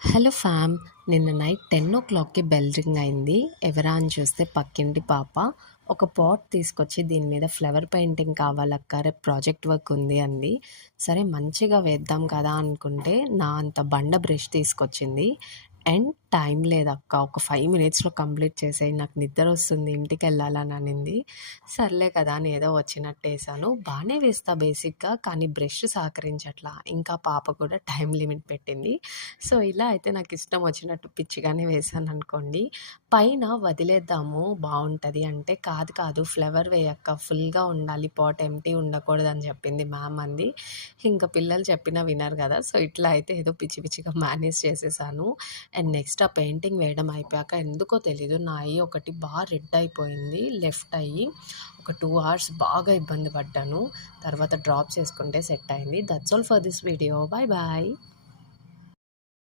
Hello ఫ్యామ్. నిన్న night 10 ఓ క్లాక్కి బెల్ రింగ్ అయింది. ఎవరా అని చూస్తే పక్కింటి పాప. ఒక పాట్ తీసుకొచ్చి దీని మీద ఫ్లవర్ పెయింటింగ్ కావాలక్క, రేపు ప్రాజెక్ట్ వర్క్ ఉంది అంది. సరే మంచిగా వేద్దాం కదా అనుకుంటే నా అంత బండ బ్రష్ తీసుకొచ్చింది. అండ్ టైం లేదక్క, ఒక 5 మినిట్స్లో కంప్లీట్ చేసేయి, నాకు నిద్ర వస్తుంది, ఇంటికి వెళ్ళాలని అనింది. సర్లే కదా అని ఏదో వచ్చినట్టు వేసాను. బాగానే వేస్తా బేసిక్గా, కానీ బ్రష్ సహకరించట్లా. ఇంకా పాప కూడా టైం లిమిట్ పెట్టింది. సో ఇలా అయితే నాకు ఇష్టం వచ్చినట్టు పిచ్చిగానే వేసాను అనుకోండి. పైన వదిలేద్దాము బాగుంటుంది అంటే, కాదు కాదు ఫ్లవర్ వేయక్క, ఫుల్గా ఉండాలి, పాట్ ఎంటీ ఉండకూడదు అని చెప్పింది మ్యామ్ అంది. ఇంకా పిల్లలు చెప్పినా వినరు కదా. సో ఇట్లా అయితే ఏదో పిచ్చి పిచ్చిగా మేనేజ్ చేసేసాను. అండ్ నెక్స్ట్ ఆ పెయింటింగ్ వేయడం అయిపోయాక ఎందుకో తెలీదు నా ఐ ఒకటి బాగా రెడ్ అయిపోయింది, లెఫ్ట్ అయ్యి. ఒక 2 hours బాగా ఇబ్బంది పడ్డాను. తర్వాత డ్రాప్ చేసుకుంటే సెట్ అయింది. That's all for this video. Bye bye.